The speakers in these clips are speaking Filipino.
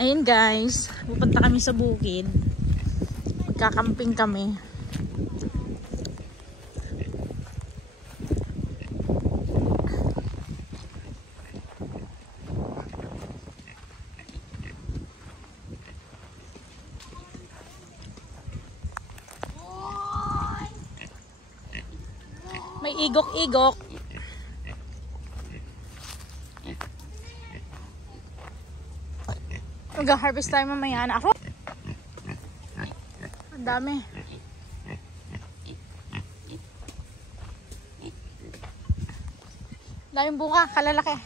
Ayun guys, pupunta kami sa bukid. Magkakamping kami. May igok-igok. Mag-harvest tayo mamaya na ako. Ang dami. Daming bunga, kalalaki.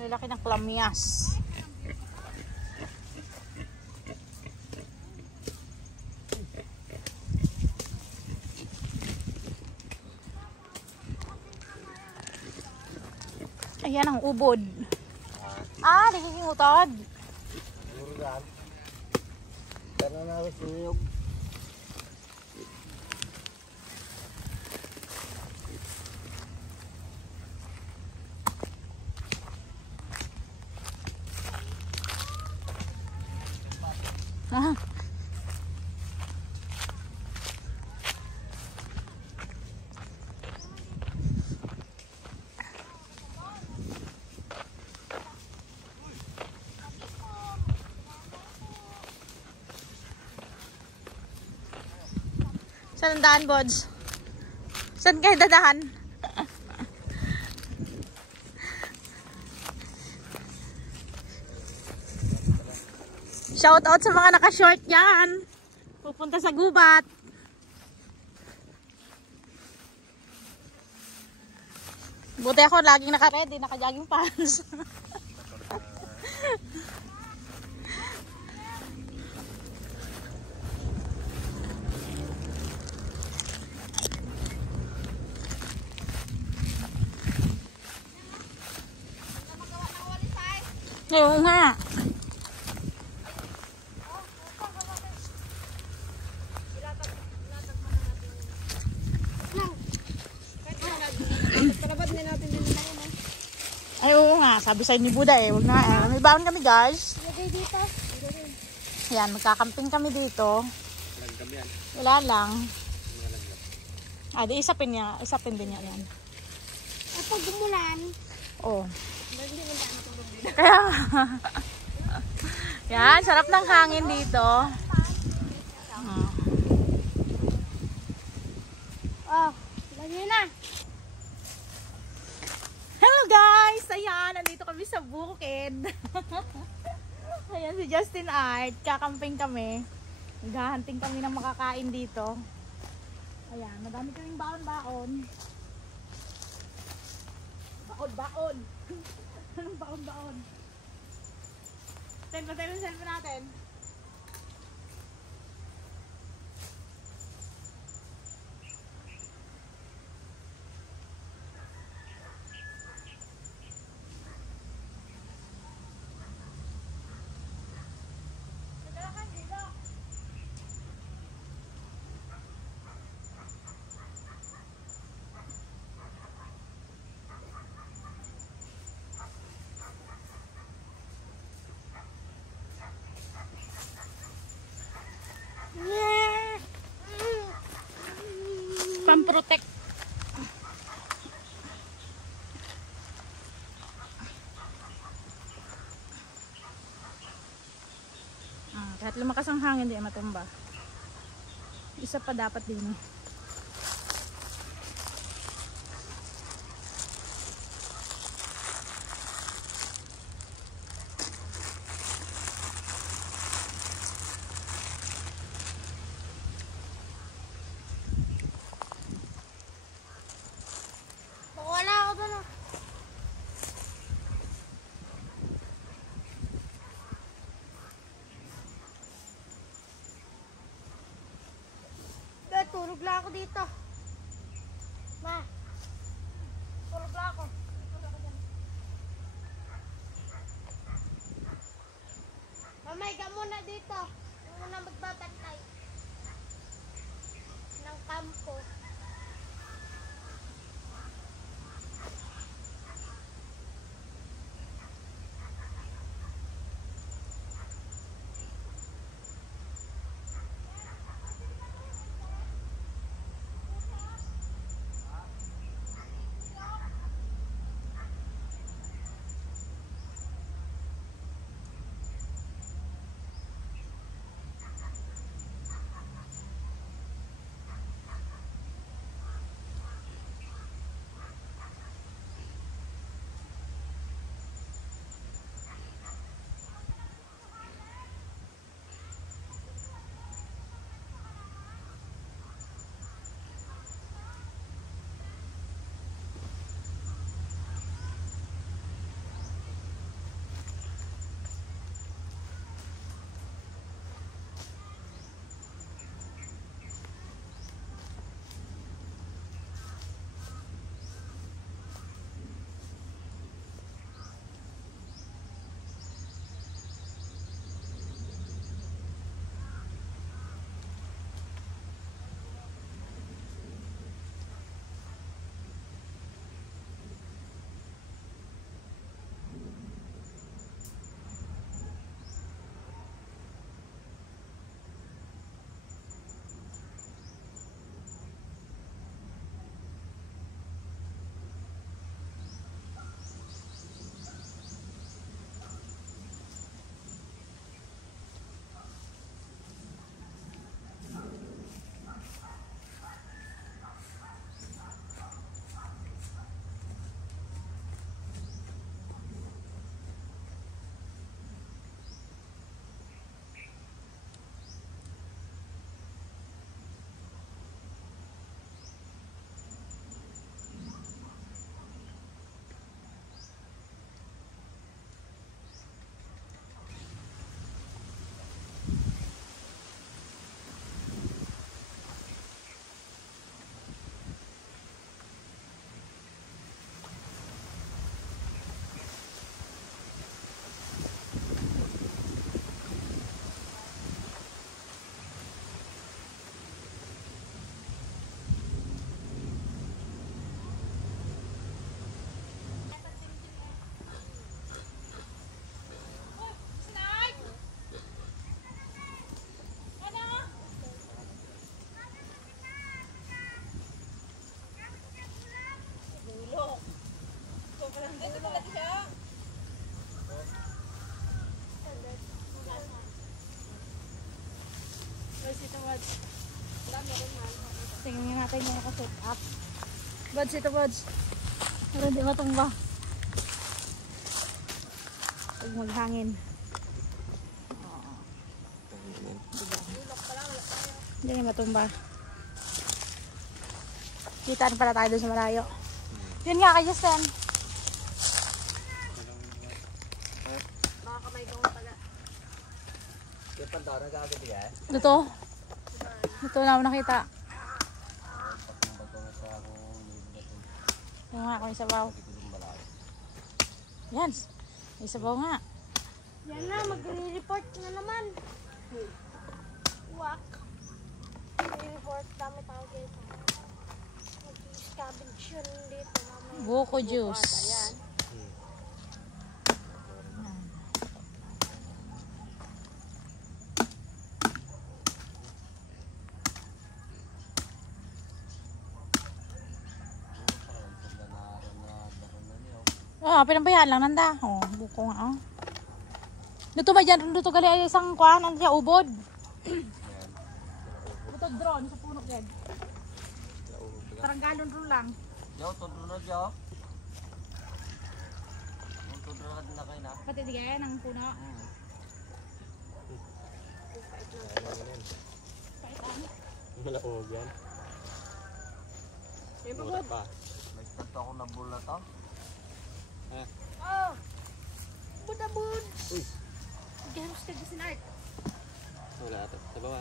Lalaki ng klamias. Ayan ang ubod. Ah, nagiging utod. Pero nasusuyog. Ah. Saan ang daan, Bods? Saan kayo dadahan? Shout out sa mga naka-short yan. Pupunta sa gubat. Buti ako laging naka-ready, naka-jogging pants. Ngayon nga. Ay, oo nga. Sabi sa'yo ni Buda eh. Huwag na. May baon kami guys. Ayan, magkakamping kami dito. Wala lang. Ah, di isapin niya. Isapin din niya yan. Pag gumulan. Oo. Kaya yan, sarap ng hangin dito. Oh, lagyan na. Hello guys! Ayan, nandito kami sa bukid. Ayan si Justin Art. Kakamping kami. Naghahunting kami ng makakain dito. Ayan, madami kaming baon-baon. Baon-baon. Anong baon-baon? Patay yung cellphone natin. Pamprotect. Kahit lumakas ang hangin, di matumba. Isa pa dapat din. Tulog lang ako dito. Ma. Tulog lang ako. Mamay ka muna dito. Huwag muna magbabatay ng kampo. Tingnan natin yung naka-set up. Buds, ito buds. Pero hindi matumba. Huwag maghangin. Oo. Diba? Hindi na matumba. Kitaan pala tayo doon sa malayo. Yun nga kay Justin. Baka kamay kong taga. Yung pantawa na kagad yan. Ito. Ito na ako nakita. Yung nga kung isabaw. Yan. Isabaw nga. Yan na, magre-report na naman. Wak. Magre-report, dami tao dito. Mag-scavenge yun dito. Mamaya. Buko juice. Ayan. Oh, pinabayaan lang nanda. Oh, buko nga oh. Dito ba dyan? Dito gali ay isang kuhan. Ano siya? Ubod. Butog drone sa puno yan. Parang galon ron lang. Yo, tudunod yo. Tudunod na kayo na. Pati di kaya ng puno. Kaitan. Malaog yan. Bulat pa. May start ako na bulat to. Oh! Budabud! Uy! Games ka Justin Art. Wala ito. Sa bawah.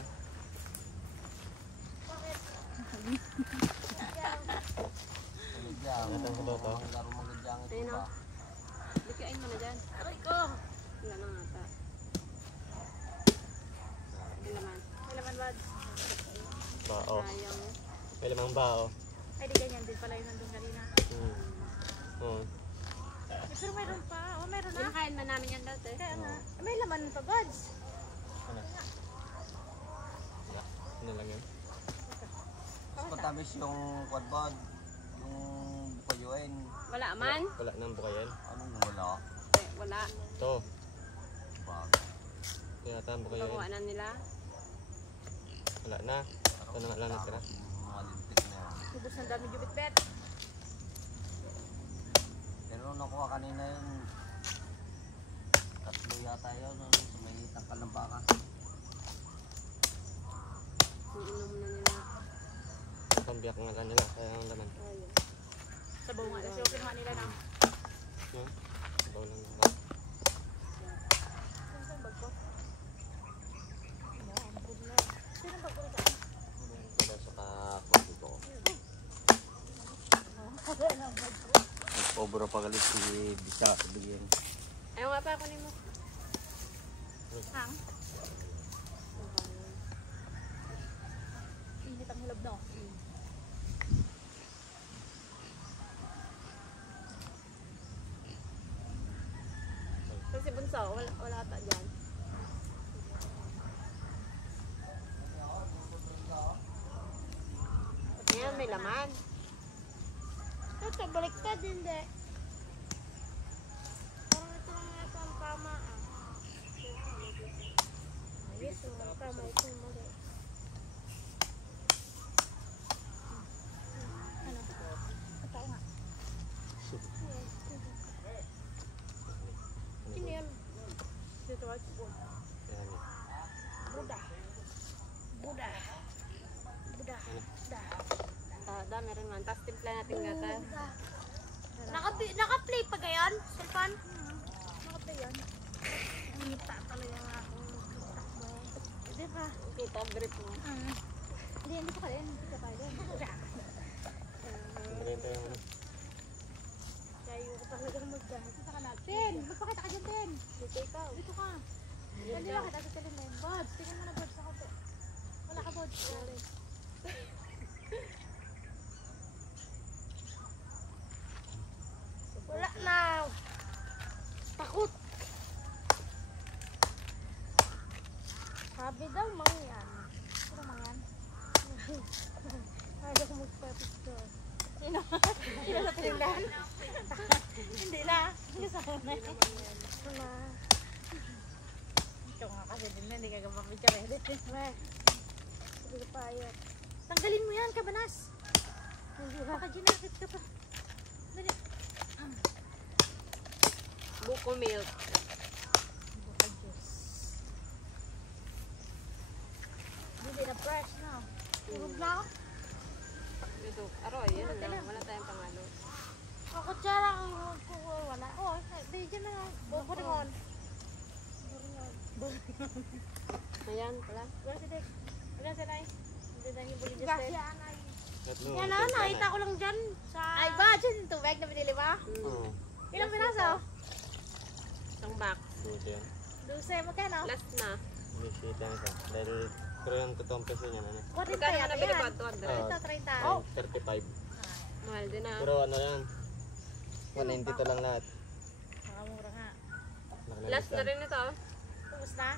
Magadyang. Ito sa bawah to. Ang laro magadyang ito Ayun, ba? oh. Likain mo na dyan. Aray ko! Wala na nga ta. May laman. May laman buds. Bao. Sayang. May lamang bao. Ay di ganyan din pala yung nandun kanina. Oo. Eh, pero meron pa. Oh, meron na. Pinakain man namin yan dati. Kaya nga. May laman pa buds. Ano? Wala. Ano lang yan? Mas matamis yung quadbod. Yung bukayuin. Wala man? Wala nang bukayan. Anong wala? Wala. Ito. Bag. Ito yata ang bukayan. Pagawa na nila. Wala na. Ito na nga lang natira. Mga lintik na yan. Subos ng dami jubit bet. Pero nung nakuha kanina yun, tatlo yata yun. Sa may tangkal ng baka. Iinom na nila. Pambiyak nga lang nila. Kaya ang laman. Ayun. Sabaw nga. Kasi open nga nila na. Yan. Sabaw lang nila. Saan bag ko? Ano? Ang bud na. Sino bag ko rin? Wala sa kakot ito. Nag-over pa galit si Bisa. Sabihin. Ayaw nga pa ako ni mo. Hang? Init ang hulab no? Kasi bunso, wala ata dyan. Ayan, may laman. Ito, baliktad hindi. Parang ito lang ito ang tama ah. Ayos, ang tama ito yung mali. Ano? Ito nga. Sino yan? Dito ay Yan. Buda. Buda. Buda. Buda. Dami rin man. Tapos timpla natin gata. Naka-play pa gayon? Cellphone? Naka-play yan. Ngita talaga nga ako. Di ba? Kita, grip mo. Hindi ko kaya. Hindi ko kaya. Maganda yung ano. Kaya ko talaga magdahil. Kita ka natin. Ten! Magpakita ka dyan, Ten! Dito ikaw. Dito ka. Kaliwa kita sa telemen. Bods! Tingnan mo na, Bods. Ako to. Wala ka, Bods. Wala na. Takot. Sabi daw, mang yan. Ano mang yan? Ayaw ko magpapicture. Sino? Sino sa tindahan? Hindi na. Hindi sa una. Wala. Ito nga kasi din na. Hindi ka gabang picture. Hindi pa ayaw. Tanggalin mo yan, kabanas. Baka ginakit ka pa. Dali. Buko milk. Baka juice. Hindi na fresh na. Tulog na ako. Ito, aroy, yan lang. Wala tayong pangalo. Ako tsara ang wala. Oh, di dyan na nga. Buko ringon. Ayan pala. Wala si Dek. Wala si Nay. Hindi na yung buli just Grabe, there. anay. Tatlo. Yan na, nakita ko lang dyan. Sa... Ay ba, dyan yung tubig na binili ba? Oo. Ilang piraso? Isang box. Buti yan. 12, magkano? Last na. Hindi sita na siya. Dahil, pero yung totoong peso niya, ano? 40 Magkano yata ka nabili yan. pa? 200. Ah. 30. Oh. 35. Mahal din na. Pero ano yan? 190 to lang lahat. Makamura nga. Last na rin ito. Tapos na?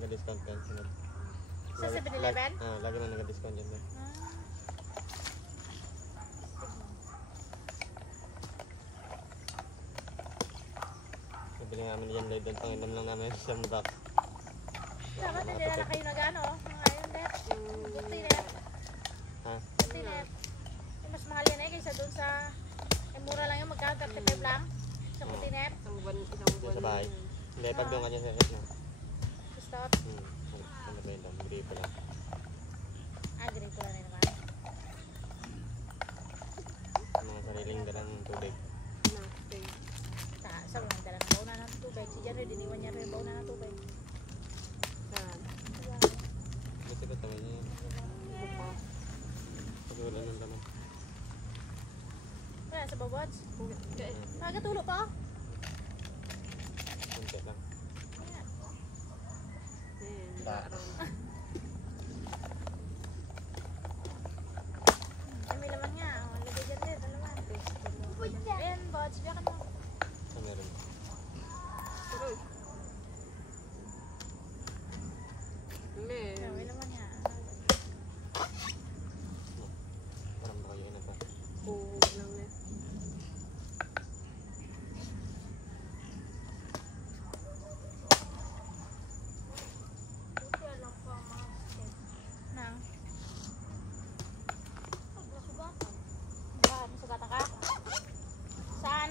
Nag-discount yan. Sunod. Sa 7-Eleven? Lagi na nag-discount yan. Nabili namin yan live doon. Panginom lang namin isang box. Dapat hindi na kayo nag-ano. Ngayon, Dek. Buti net. Ha? Buti net. Mas mahal yan eh kaysa doon sa... Eh, mura lang yung magkano 35 lang. Sa buti net. Isang buwan. Doon sa bahay. Hindi, pag doon ka dyan sa no? Stop. Ano ba yun doon? Gripo lang. Agree ko lang rin naman. Mga sariling dalang tubig. Sa mga dala ng bauna ng tubig. Si Jan rin, diniwan niya rin yung bauna ng tubig. Buti ko tawin niya yun. Kasi wala nang laman. Wala sa babots. Nakakatulo pa. Kunti lang. Ayan. Ay, may laman nga. Oh, lagay dyan din. Alaman. Ayan, bots. Biyakan mo. Ano meron? Ayan, may laman nga. Parang baka yun na pa. Buhog lang eh. Nang. Ba, nasugatan ka? Saan?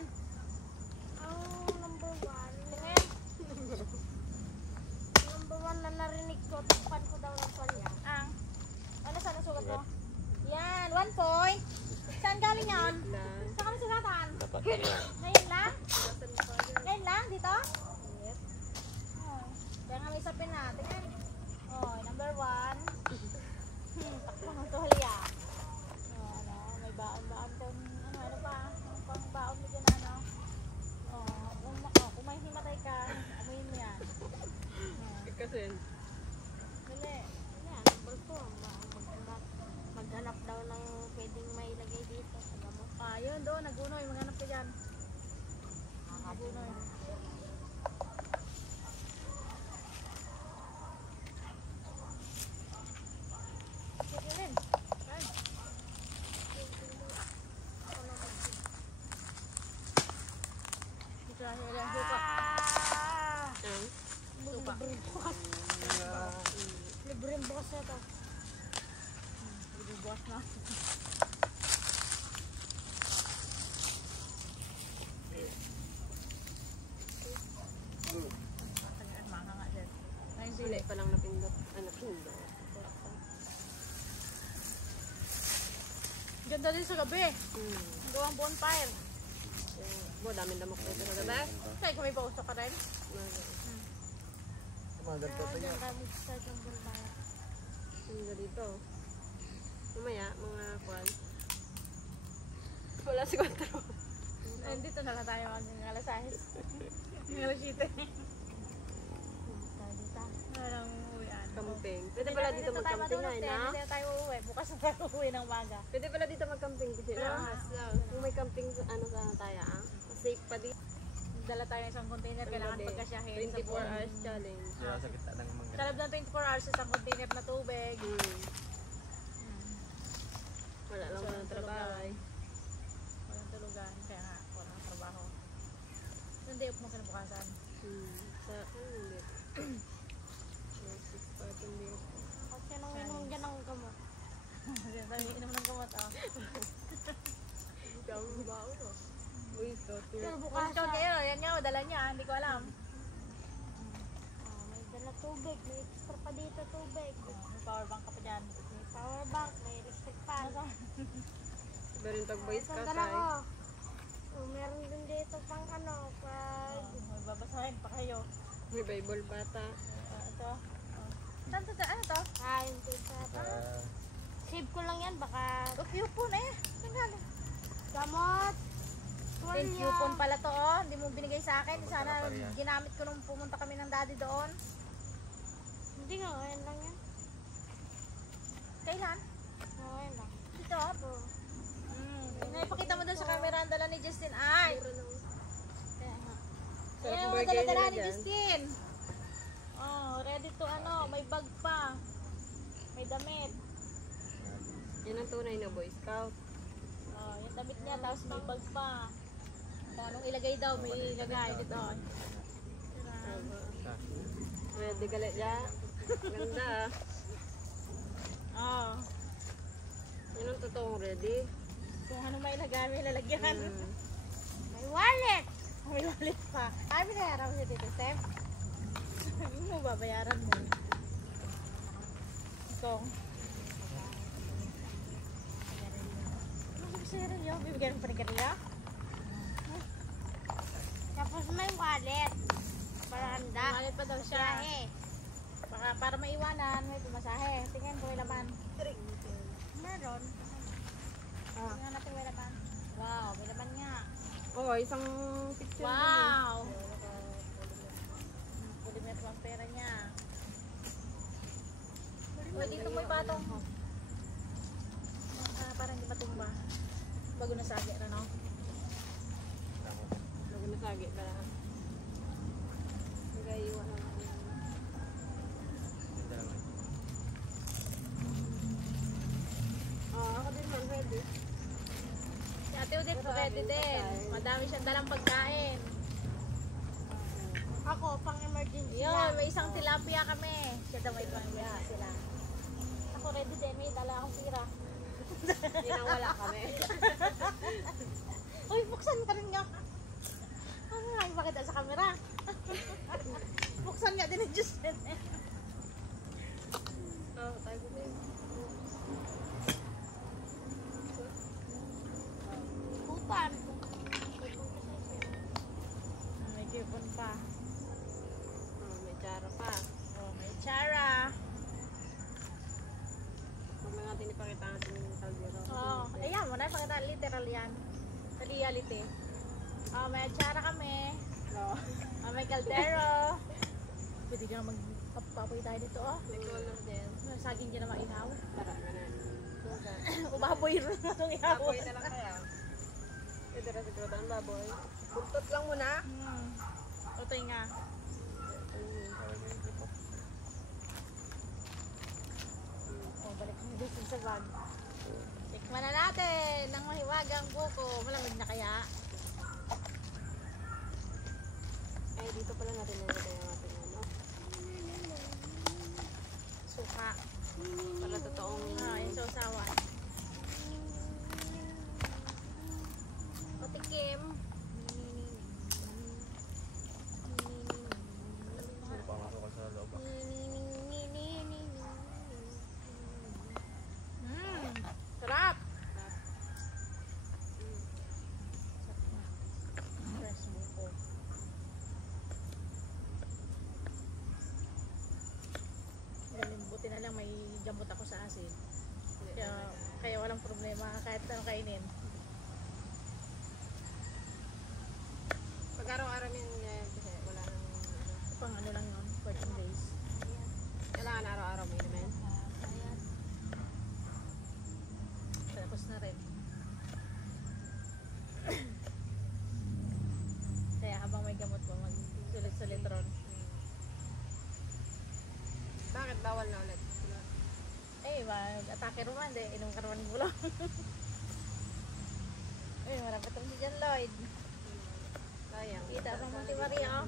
Ang number 1. Tingin. Number 1 na narinig ko. Tukan ko daw ng palya. Ang. Ano saan ang sugat mo? Yan, 1 point. Saan galing yan? Saan ka nasugatan? Dapat yan. Ngayon lang? Ngayon lang? Dito? Oh. Kaya nga may sapin na. Tingnan. Oh, number 1. Takbo ng tuhalya. Oh, ano, may baon-baon kung ano pa. Yung pang baon mo dyan ano. Oh, kung may himatay ka, amuyin mo yan. Oh, Kasi, dali. yan, number 2. Maghanap daw ng pwedeng may ilagay dito sa gamot. Ah, yun doon, nagunoy. Maghanap ka dyan. Nagunoy. Sige rin. Ay. Dito na siya yung suka. Suka. Libreng bukas na ito. Bukas na. Tagaan, makanga dyan. Ngayon sili. Sili pa lang napindot. Napindot. Ganda din sa gabi. Gawang bonfire. Bo, daming damok dito sa gabi. Kaya kung may pausok ka rin. Mga ganito pa yan. Hindi dito. Mamaya, mga kwan. Wala si Quattro. Ay, dito na lang tayo mag-alasahis. Ngalasite. Walang uwian. Camping. Pwede pala dito mag-camping ay na. Hindi tayo uuwi. Bukas na tayo uuwi ng umaga. Pwede pala dito mag-camping kasi na. Kung may camping, ano sana tayo ah. Safe pa dito. Dala tayo ng isang container. Kailangan pagkasyahin. 24 hours challenge. Diyan sa kita ng mga Sa loob ng 24 hours, isang container na tubig. Wala lang So, walang trabaho. Walang tulugan. Kaya nga, walang trabaho. Hindi, up mo kinabukasan. Sa, hindi. Kasi nung inom dyan ang gamot. Pero Bukas bukas ko kayo, yan nga, dala niya, hindi ko alam. may dala tubig, may extra pa dito tubig. May power bank ka pa dyan. May power bank, may electric fan. Iba rin tag Boy Ito Scout dala ko. ay. Oh, meron din dito pang ano, pag May babasahin pa kayo. May Bible bata. Ito. Saan to? Ano to? kain dito. Save ko lang yan, baka Coupon eh. Saan galing? gamot. Thank you Tuwalya. pon pala to oh. Hindi mo binigay sa akin. Sana ginamit ko nung pumunta kami ng daddy doon. Hindi nga, ngayon lang yan. Kailan? Ngayon lang. Ito. Ito. Ipakita mo doon sa camera ang dala ni Justin Art. Sarap Ayan, burger dala-dala nila ni dyan. Justin. Oh, ready to ano, may bag pa. May damit. Yan ang tunay na Boy Scout. Oh, yung damit niya, tapos may bag pa. Kung anong ilagay daw, may ilagay dito. Ready ka lang dyan. Ganda ah. Oh, Yan ang totoong ready. kung ano may ilagay, may lalagyan. May wallet. May wallet pa. Ay, binayaran mo siya dito, Steph. Sabi mo, babayaran mo. Ito. Ano sabi sa'yo rin yun? Bibigyan mo pa ni Karya? Tapos may wallet. Para handa. Wallet pa daw siya. Biyahe. Baka para maiwanan, may pumasahe. Tingnan ko may laman. Meron. Ah. Tingnan natin may laman. Wow, may laman nga. Oo, isang picture. Wow! Pulimet ang pera niya. Uy, dito mo ipatong. Parang hindi matumba. Bago nasagi na, no? Bago nasagi ka lang. Nagaiwan na lang. Ako din man, ready. Si Ate Odette, ready din. Madami siyang dalang pagkain. Ako, pang emergency Yun, lang. may isang tilapia kami. Siya daw may pangya sila. Ako ready din, may dala akong sira. Hindi nang wala kami. Uy, buksan ka rin nga. Ano nga, ipakita sa camera. Buksan nga din ang Justin. Oo, tayo din. Upan. May coupon pa. May tsara pa. Oh, may chara. Huwag na natin ipakita ang ating kaldero. Oh, ayan mo na, pakita literal yan. Sa reality. Oh, may chara kami. Oh, may caldero. Pwede ka magpapapoy tayo dito, oh. May color din. Saging dyan na maingaw. Tara, ganun. Ubaboy rin itong ihaw. Baboy na lang kaya. Ito na siguro ang baboy. Buntot lang muna. Utoy nga. Oh, balik mo dito sa bag. Tikman na natin ng mahiwagang buko. Malamig na kaya? Ay, dito pala natin nilagay ang ating ano. Suka. Para totoong Yung sausawan. Patikim. Sarap. Fresh buko. Buti na lang may gamot ako sa asin. Kaya walang problema kahit anong kainin. pag araw-araw yung kasi wala nang Pang ano lang yun, 14 days. kailangan araw-araw may naman. Tapos na rin. Kaya habang may gamot mo, mag-sulit-sulit ron. Bakit bawal na ulit? Eh, mag-atake roman, de. Inom ka naman gulo. Eh, marapit rin si John Lloyd. Sayang. Kita sa Monte Maria, oh.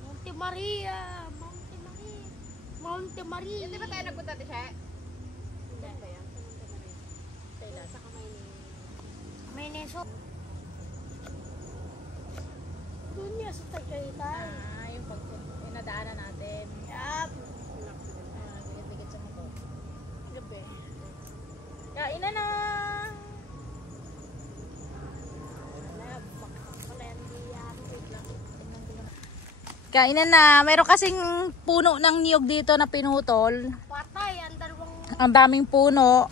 Monte Maria. Monte Maria. Monte Maria. Hindi ba tayo nagpunta siya? Hindi ba yan? Sa Monte Maria. Kailan? Sa kamay ni Neso. Doon niya sa Tagaytay. Yung pag inadaanan natin. Yup. Dikit-dikit sa motor. Gabi. Kainan na! Kainan na. Meron kasing puno ng niyog dito na pinutol. Patay, ang dalawang Ang daming puno.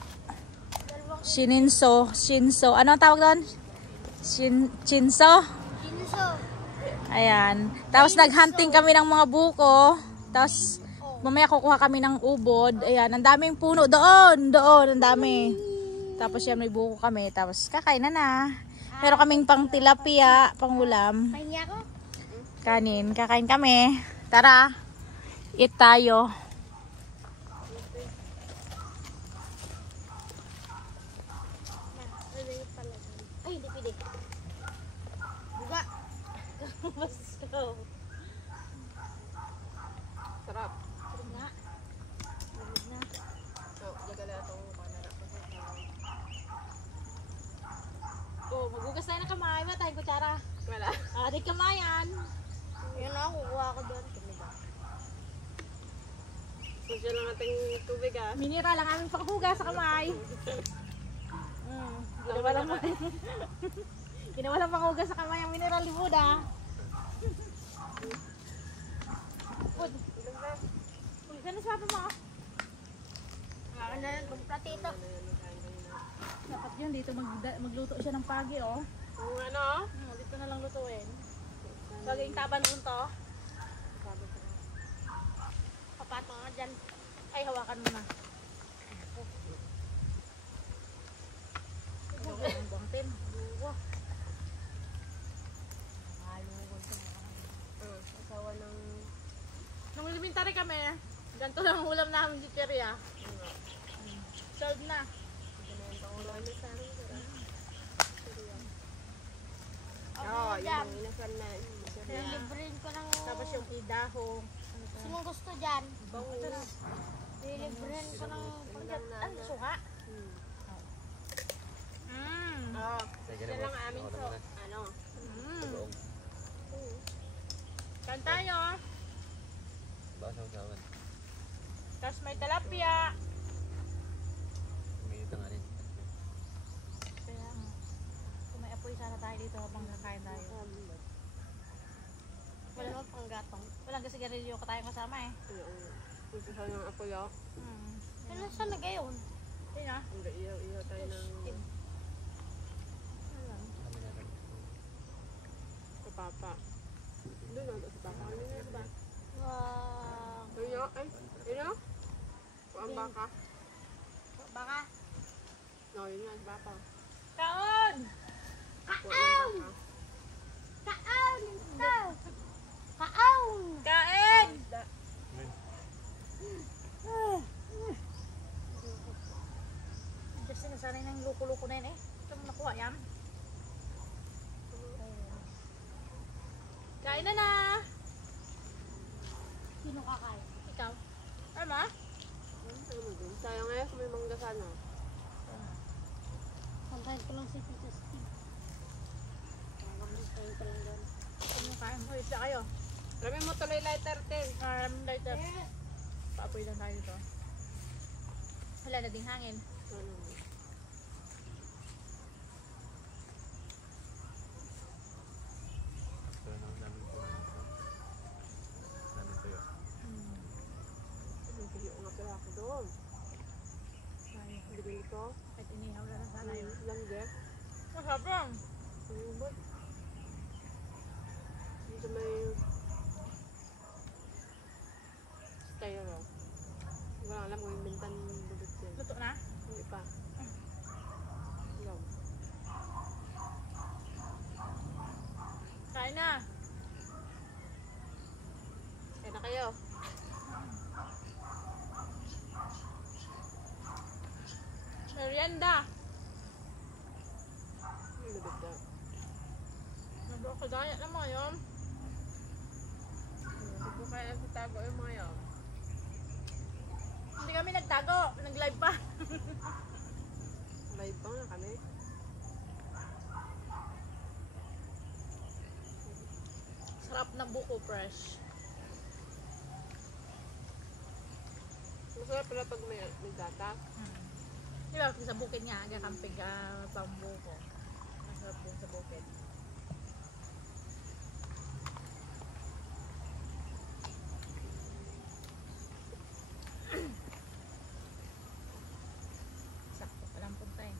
Shinso. Ano ang tawag doon? Chinso? ginso. Ayan. Tapos naghunting kami ng mga buko. Tapos mamaya kukuha kami ng ubod. Ayan, ang daming puno doon. Ang dami. Tapos yan may buko kami. Tapos kakain na. Meron kaming pang tilapia, pang ulam. Pahingi ako. Kanin. Kakain kami. Tara. Eat tayo. Ay, hindi pwede. Buga. Basto. Sarap. Sarap nga. Sarap na. So, lagala itong panarap. Oh, magugas tayo ng kamay. Wala tayong kutsara. Wala. Di kamayan. Yun na, kukuha ko doon. Tumiba. Social lang ating tubig ah. Minira lang aming panghugas sa kamay. Ginawa lang Ginawa lang panghugas sa kamay ang mineral limuda. Uy, ganun sa mo. Ako na lang itong platito. Dapat yun, dito magluto siya ng pagi, oh. Kung ano? Dito na lang lutuin. Bagay yung taban nun to. Papato nga dyan. Ay, hawakan mo na. Ang buwangtin. Asawa ng... Nung elementary kami, ganito lang ang ulam namin di Teria. Solved na. Oo, yung inasal na. Lilibrihin ko ng... Tapos yung idahong. Sinong gusto dyan? Lilibrihin ko ng... Ano, suka? Oo. Siya lang amin so. Ano? Kain tayo. Basa sa akin. Tapos may talapia. May nga rin. Kaya, kung may apoy sana tayo dito habang kakain tayo. Wala naman pang gatong. Walang kasigarilyo ka tayong kasama eh. Gusto ng apoyo. Ano saan na gayon? Yun ah. Hindi, iyaw tayo ng... Sa papa. Doon lang sa papa. Ano na ba? Wow. Iyo, ay, yun o? Kung ang baka. Baka. No, yun nga, sa papa. Kaon! Kung ang baka. Kaon! Kaon! Kain! Just sinasanay ng luko-luko na yun eh. Ito mo nakuha yan. Kain na! Sino kakain? Ikaw? Ama? Sayang ngayon kung may mangga sana. Kantahin ko lang si Tita Steve. Kantahin ko lang doon. Ano kain mo? Isla kayo. Rami mo tuloy lighter, Tin. Maraming lighter. Paapoy lang tayo dito. Wala na ding hangin. Ano? Ito na ang daming po. Daming tuyo. Hindi ko nga pala ako doon. Bili ko. Kahit inihaw na lang sana yun. Langga. Masabang! Ano ba? Dito may... styro. Hindi ko lang alam kung yung bintan budot yan. Luto na? Hindi pa. Yum. Kain na! Kaya na kayo. Merienda! Ang budot na. Nag-okadaya na mga yun. Hindi ko kaya sa tago yung mga yun. Hindi kami nagtago. Nag-live pa. Live pa nga kami. Sarap ng buko fresh. Masarap pala pag may gata. Diba, sa bukid nga, kakamping ka pambuko. Masarap din sa bukid. Sakto palang punta eh.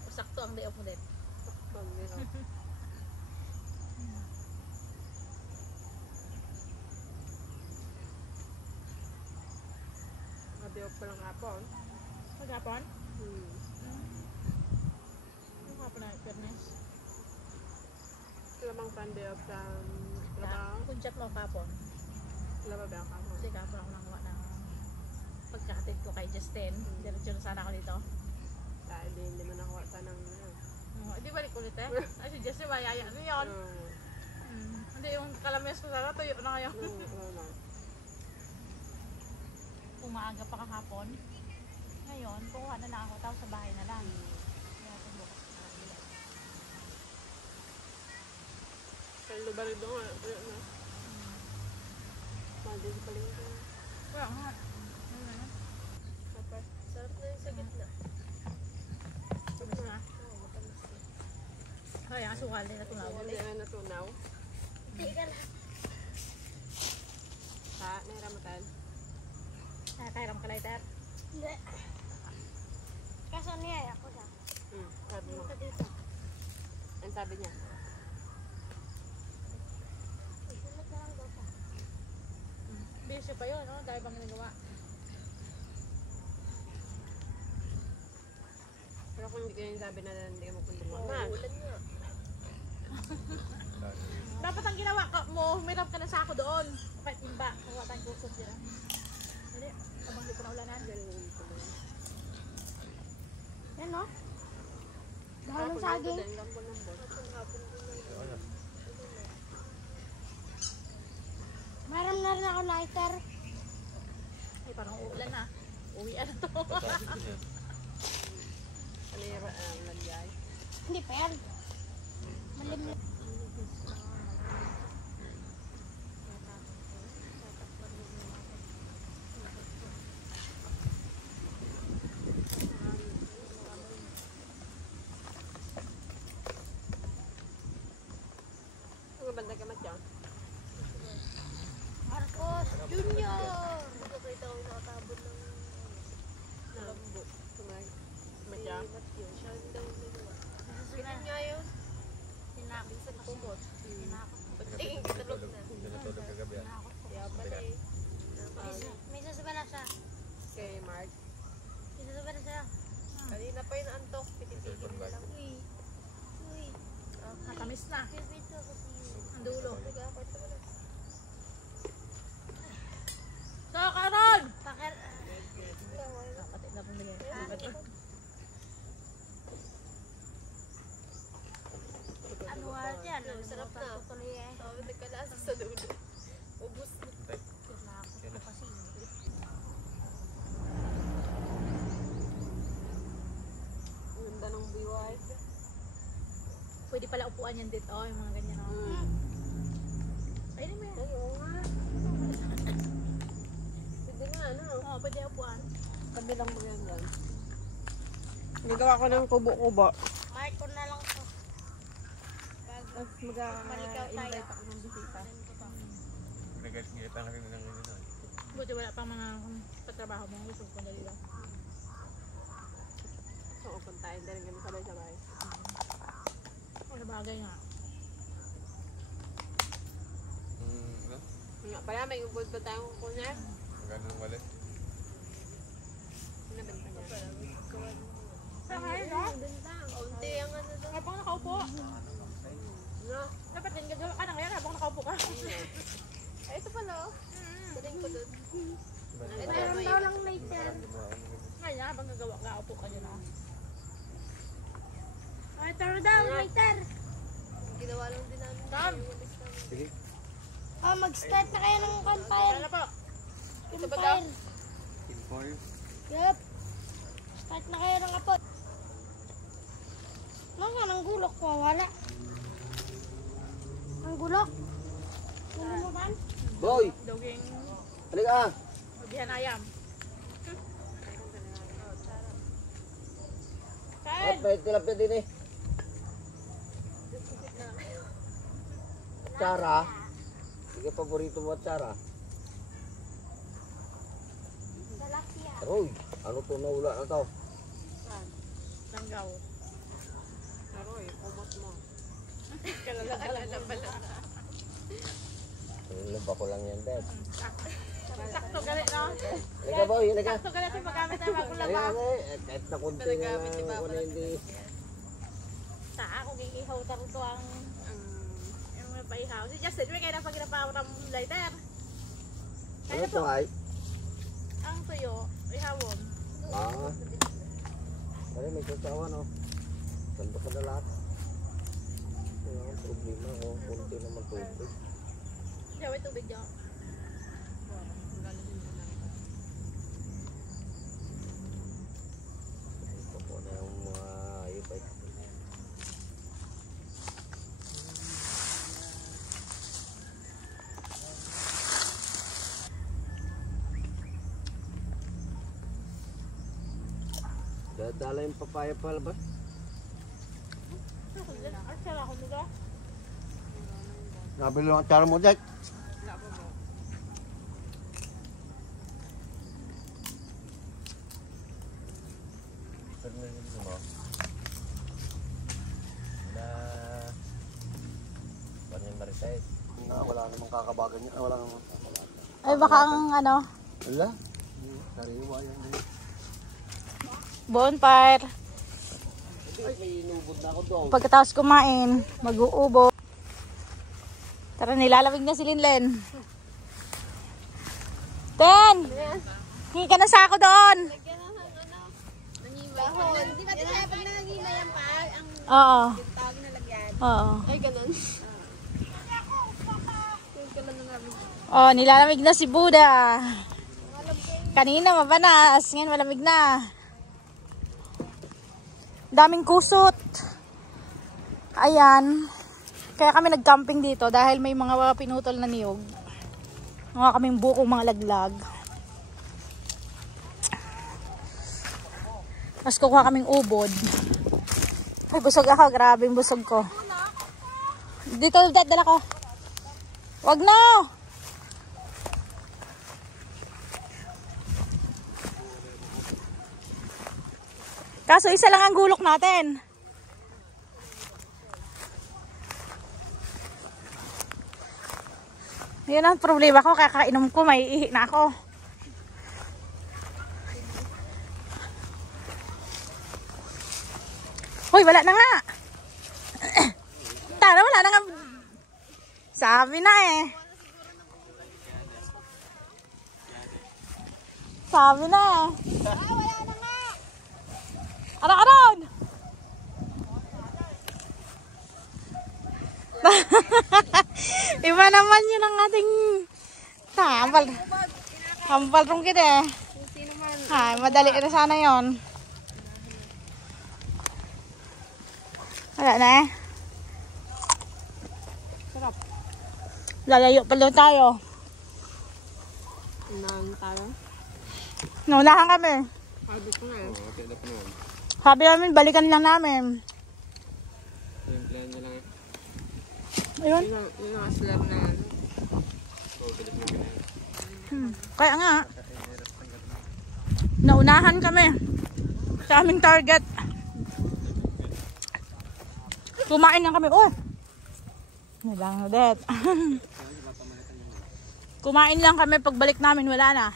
O sakto ang day off mo din. Pag meron. Mabiyak pa lang hapon. Maghapon? Hmm. Maghapon na, fairness. Sila bang Sunday of sa trabaho? Kung chat mo kapon. Sila ba ba ako? Kasi kapon ako nang ng pagkahatid ko kay Justin. Diretso na sana ako dito. Dahil hindi mo nakuha sa ng Hindi balik ulit eh. Ay si Justin mayaya. Ano yun? Hindi yung kalamis ko sana. Tuyo na ngayon. Kung maaga pa kahapon. Ngayon, kuha na lang ako. Tapos sa bahay na lang. Kaya ito bukas na lang. Kaya ba rin doon? Ayun na. Magdis pa rin ito. Kaya nga. Ano na? Sarap na yung sa gitna. Tamis na. Oo, matamis na. Kaya nga sukal din na tunaw. Hindi na natunaw. Hindi ka na. Ha? Nairamatan? Nakakairam ka lighter. Hindi. Kaso niyaya ko siya. Sabi mo. Dito dito. Ang sabi niya? Isunod na lang daw siya. Busy pa yun, no? Dahil bang ginagawa. Pero kung hindi kayo sabi na hindi ka magpunta Oo, ulan nga. Dapat ang ginawa mo, humirap ka na sa ako doon. Kahit timba, kuha tayong kusot dyan. Hindi, habang di ko na ulanan. Yan no? Dahil ng saging. Meron na rin ako lighter. Ay, parang uulan na. Uwi na to. Ano yung lagyay? Hindi pa yan. Malimlim. Ang banda ka matya? Marcos Junior! Nakita ko yung nakatabon ng Lambo. Matya? siya daw nagawa. Ganun nga yun. Sinakot sa kumot. Sinakot. Tingin kitulog na. Hindi natulog kagabi ah. Sinakot ko. Kaya pala eh. May sasabihin na siya. Kay Mark. May sasabihin na siya. Kanina pa yung antok. Pititigil na lang. Uy. Uy. Natamis na. Pipito ko si Ang dulo. Nag-aakot ka na. So, Karon! Pakir. Kapatid na pumili. Ano nga dyan? Sarap na. Tuloy eh. Sabi nagkalasa sa dulo. Ubus na. Sinakot ko kasi. Ganda ng biway. Pwede pala upuan yan dito. Oh, yung mga ganyan. Oh. Ayun mo yan. Ay, oo nga. Pwede nga, ano? Oo, pwede upuan. Kabilang mo yan dyan. Nagawa ko ng kubo-kubo. Mark ko na lang to. Tapos Malikaw tayo. mag-invite ako ng bisita. Nagalitan kami ng ano. Buti wala pang mga patrabaho mo. Gusto ko dali lang. So, puntahin din kami sabay-sabay. Ano bagay nga. Ano? Nga pala, may ubod pa tayong kukunin. Magkano ng wallet? Sinabenta niya. Saan no? Unti ang ano doon. Habang nakaupo. No? Dapat din gagawa ka na ngayon habang nakaupo ka. Ay, ito pala oh. Daling ko doon. Meron daw lang later. Ngayon, habang gagawa ka, upo ka dyan. Ay, taro daw, later. Ginawa lang din namin. Tom! Sige. Oh, mag-start na kayo ng campfire. Ano po? Campfire. Inform. Yup. Start na kayo ng apot. Mga nang gulok ko, wala. Ang gulok. Boy, Doging halika. mabihan ayam. At may tilapia din eh. Atsara. Sige, paborito mo atsara. Aroy, ano to naula na to? Langgaw. Aroy, kumot mo. Kalala pala. Lumba ko lang yan, Dad. Sakto galit no? Halika boy, halika. Sakto galit yung paggamit tayo bagong Halika laba. na kahit na kunti nga lang ako na hindi. Sa ako gigihaw taro to ang yung may paihaw. Si Justin, may kaya na pag ginapawang lighter. Ano to ay? Ang tuyo, ihawon. Ah. Kaya may kasawa no. Ganda pa na lahat. Kaya ang problema ko, kunti naman tubig. Diyaw may tubig diyaw. Ito po na yung mga ayop ay. Dadala yung papaya palabas. Ang sara ko nila. Nabili lang ang tsara mo, Jack. Wala namang kakabagan niya. Wala namang kakabagan. Ay baka ang ano, Wala. Sariwa yan. bonfire. May inubod na ako doon. Pagkatapos kumain, mag-uubo. Tara, nilalamig na si Linlen. Ten! Hingi ka na sa ako doon. Dahon. Di ba tayo pag nangangina yan pa? Ang Oo. tawag na lagyan. Oo. Ay, ganun. Oh, nilalamig na si Buddha. Kanina mabanas, ngayon malamig na. Daming kusot. Ayan. Kaya kami nag-camping dito dahil may mga pinutol na niyog. Mga kaming buko, mga laglag. Tapos kukuha kaming ubod. Ay, busog ako. Grabe yung busog ko. Dito, dala ko. Wag na! Kaso isa lang ang gulok natin. Yun ang problema ko. Kakainom ko, may ihi na ako. Hoy, wala na nga. Tara, wala na nga. Sabi na eh. Sabi na eh. Aron! Iba naman yun ang ating hampal. Hampal rong kita eh. Ay, madali na sana yun. Wala na eh. Sarap. Lalayo pa lang tayo. Nang tayo. Naulahan kami. Sabi ko nga eh. Okay na po naman. Sabi namin, balikan lang namin. Yung plan niya lang eh. Ayun. Yung mga slab na yan. Okay na po naman. Kaya nga. Naunahan kami. Sa aming target. Kumain lang kami. Oh! Nalang na det. Kumain lang kami. Pagbalik namin, wala na.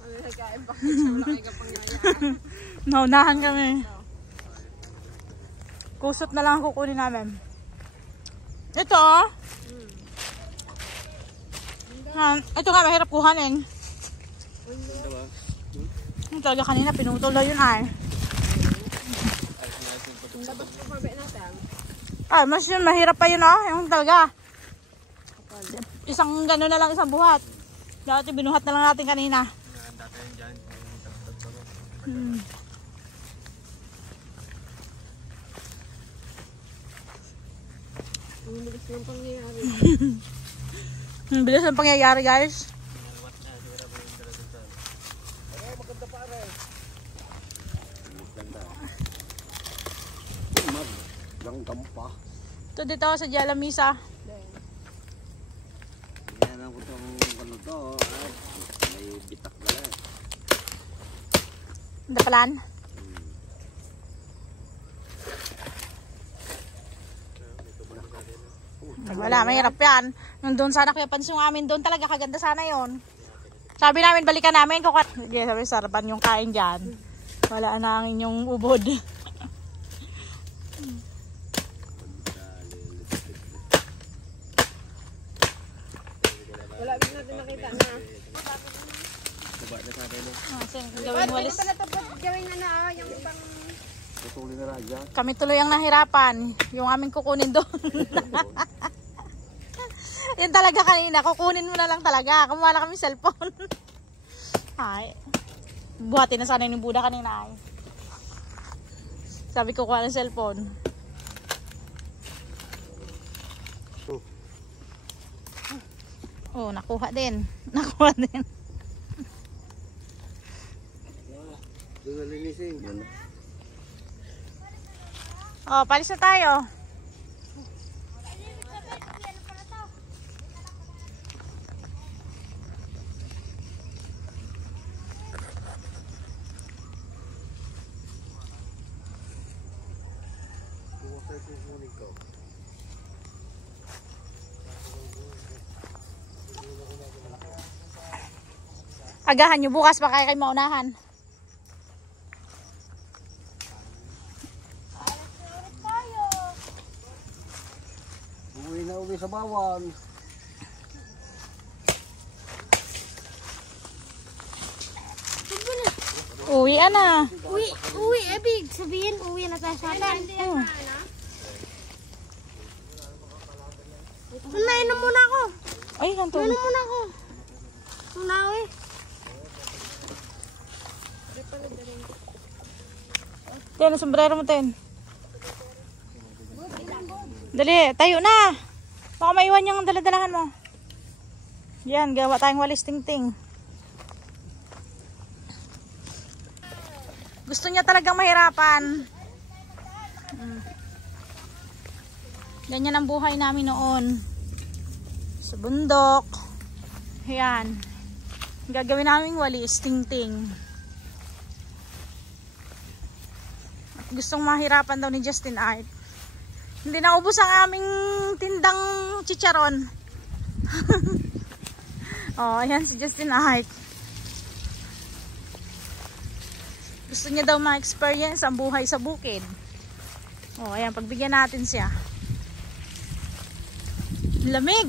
Ano yung kain pa? Wala kayo kapang yaya. Naunahan kami. Kusot na lang ang kukunin namin. Ito oh. Ito nga, mahirap kuhanin. Ganda ba? Yung talaga kanina, pinutol na yun ay. Dapat po pabe natin. Ay, mas yun, mahirap pa yun oh. Yung talaga. Isang gano'n na lang, isang buhat. Dati binuhat na lang natin kanina. Nakanda tayo dyan. Ang bilis ng pangyayari. Ang bilis ng pangyayari, guys. Maganda pare. Maganda. Langgam pa. Ito dito ako sa Jalamisa. Yan ako itong ano to. Ay, may bitak na lang. Dapalan. Wala, mahirap yan. Nung doon sana Kuya Pans yung amin doon talaga kaganda sana yon. Sabi namin balikan namin kung sige, sabi sarapan yung kain dyan. Wala na ang inyong ubod. Wala din natin nakita na. Diba na sa atin. Gawing walis. Pala ito gawin na na yung pang... Tutuli na radya. Kami tuloy ang nahirapan. Yung aming kukunin doon. Yun talaga kanina. Kukunin mo na lang talaga. Kumuha na kami cellphone. Ay. Buhatin na sana yung Buda kanina ay. Sabi ko kuha ng cellphone. Oh, nakuha din. Nakuha din. Doon na linisin. Yan. Oh, palis na tayo. Agahan nyo bukas baka kayo maunahan. Uwi sa bawan. Uwi na. Uwi, ibig sabihin, uwi na tayo sa atin. Nainom muna ako. Ay, ganito. Nainom muna ako. Unawi. Ten, sombrero mo, Ten. Dali, tayo na. Baka maiwan yung daladalahan mo. Yan, gawa tayong walis ting-ting. Gusto niya talagang mahirapan. Ganyan ang buhay namin noon. Sa bundok. Yan. Gagawin namin walis ting-ting. Gustong mahirapan daw ni Justin Art. Hindi na ubos ang aming tindang chicharon. Oh, ayan si Justin Art. Gusto niya daw ma-experience ang buhay sa bukid. Oh, ayan, pagbigyan natin siya. Lamig.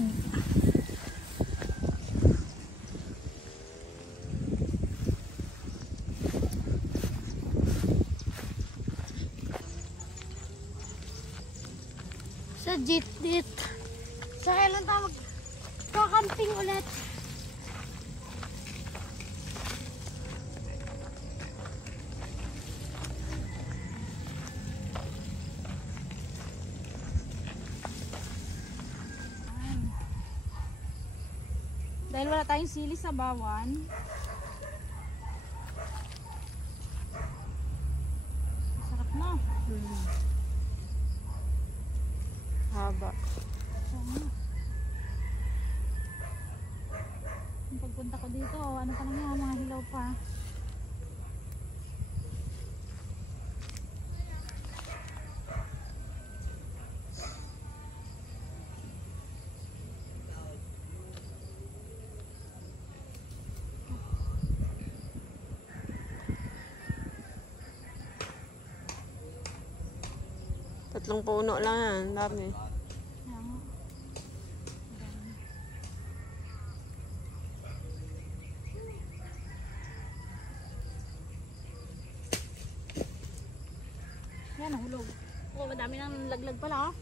Sa jeep. Sa kailan tayo magkakamping ulit? Dahil wala tayong sili sa bawan. Sarap na. Haba. Yung pagpunta ko dito, ano pa lang yan, mga hilaw pa. Tatlong puno lang yan. Dami. Ayan. Yan, nahulog. Oh, madami nang laglag pala, oh.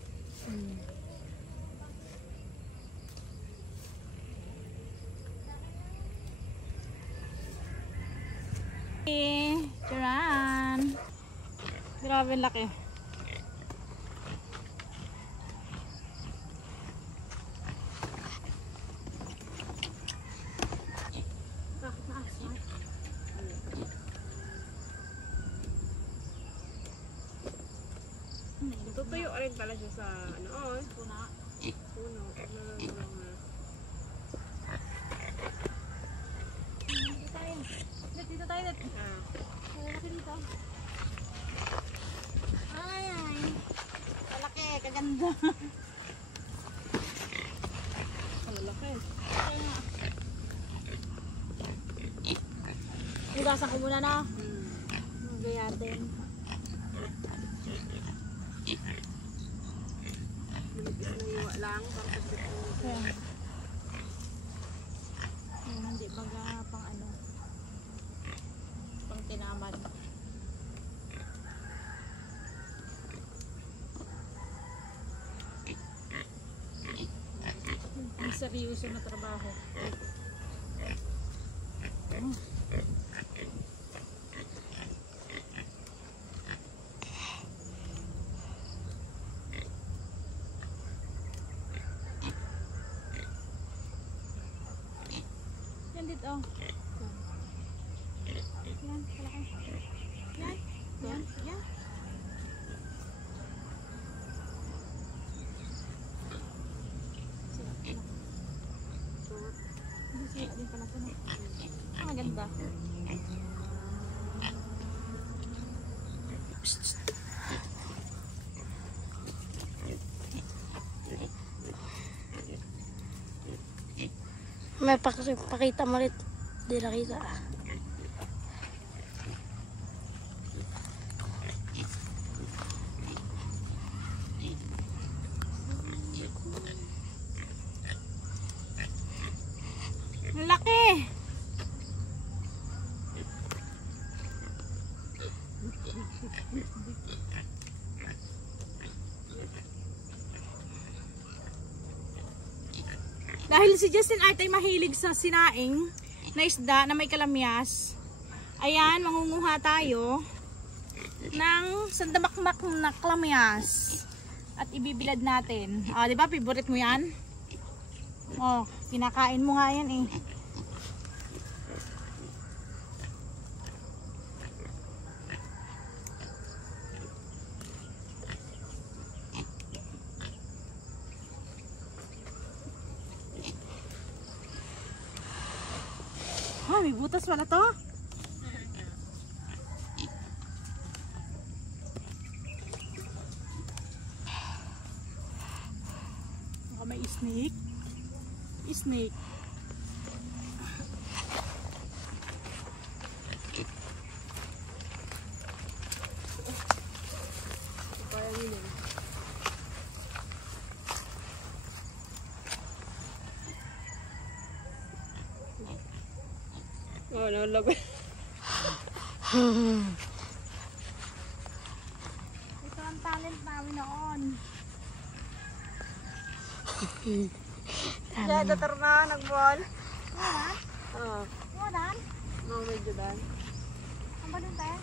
Charan. Grabe laki. Tutuyo rin pala siya sa ano, Puna. puno. Dito tayo. Dito tayo. Ah. Malaki dito. Ay, ay. Malaki, kaganda. Malalaki. Kaya nga. Hugasan ko muna na. Gayatin. Manipis na iwa lang. Kaya. Hindi baga pang ano. Pang tinamad. Ang seryoso na trabaho. Yan dito. Yan, palaki. Yan, yan, yan. Hindi din pala ito. Ah, maganda. May pakita mo rin. Di nakita. Ang laki! Dahil si Justin Art ay mahilig sa sinaing na isda na may kalamyas, ayan, mangunguha tayo ng sandamakmak na kalamyas at ibibilad natin. Ah, di ba? Favorite mo yan? Oh, pinakain mo nga yan eh. Ah, may butas pala to. Baka may snake. Snake. Kaya yun eh. Oh, nalagay. Ito ang talent namin noon. Kaya datar na, nag-ball. Wala? Oo. Wala? Mga medyo dan. Ang ba nun tayo?